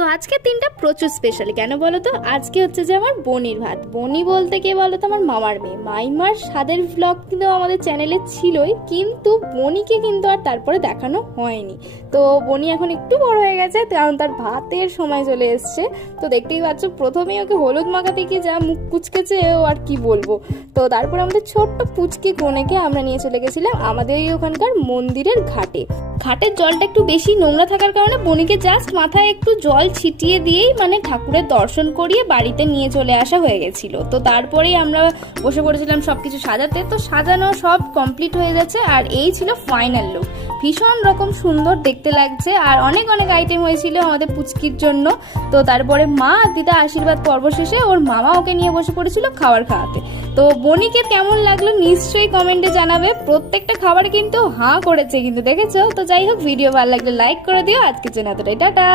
তো আজকের দিনটা প্রচুর স্পেশাল কেন বলো তো, আজকে হচ্ছে যে আমার বোনির ভাত। বনি বলতে কে বলো তো, আমার মামার মেয়ে। মাইমার স্বাদের ভ্লগ কিন্তু আমাদের চ্যানেলে ছিলই, কিন্তু বনিকে কিন্তু আর তারপরে দেখানো হয়নি। তো বনি এখন একটু বড় হয়ে গেছে, কারণ তার ভাতের সময় চলে এসছে। তো দেখতেই পাচ্ছ, প্রথমেই ওকে হলুদ মাখাতে গিয়ে যা মুখ কুচকেছে ও আর কি বলবো। তো তারপরে আমাদের ছোট্ট পুচকি কোনেকে আমরা নিয়ে চলে গেছিলাম আমাদের ওখানকার মন্দিরের ঘাটে। ঘাটের জলটা একটু বেশি নোংরা থাকার কারণে বনিকে জাস্ট মাথায় একটু জল ছিটিয়ে দিয়েই মানে ঠাকুরের দর্শন করিয়ে বাড়িতে নিয়ে চলে আসা হয়ে গেছিল। তো তারপরেই আমরা বসে পড়েছিলাম সবকিছু সাজাতে। তো সাজানো সব কমপ্লিট হয়ে যাচ্ছে, আর এই ছিল ফাইনাল লুক। ভীষণ রকম সুন্দর দেখতে লাগছে, আর অনেক অনেক আইটেম হয়েছিল আমাদের পুচকির জন্য। তো তারপরে মা দিদা আশীর্বাদ পর্ব শেষে ওর মামা ওকে নিয়ে বসে পড়েছিল খাবার খাওয়াতে। তো বনিকে কেমন লাগলো নিশ্চয়ই কমেন্টে জানাবে। প্রত্যেকটা খাবার কিন্তু হাঁ করেছে, কিন্তু দেখেছো। তো যাই হোক, ভিডিও ভালো লাগলে লাইক করে দিও। আজকের জন্য এতটাই, টাটা।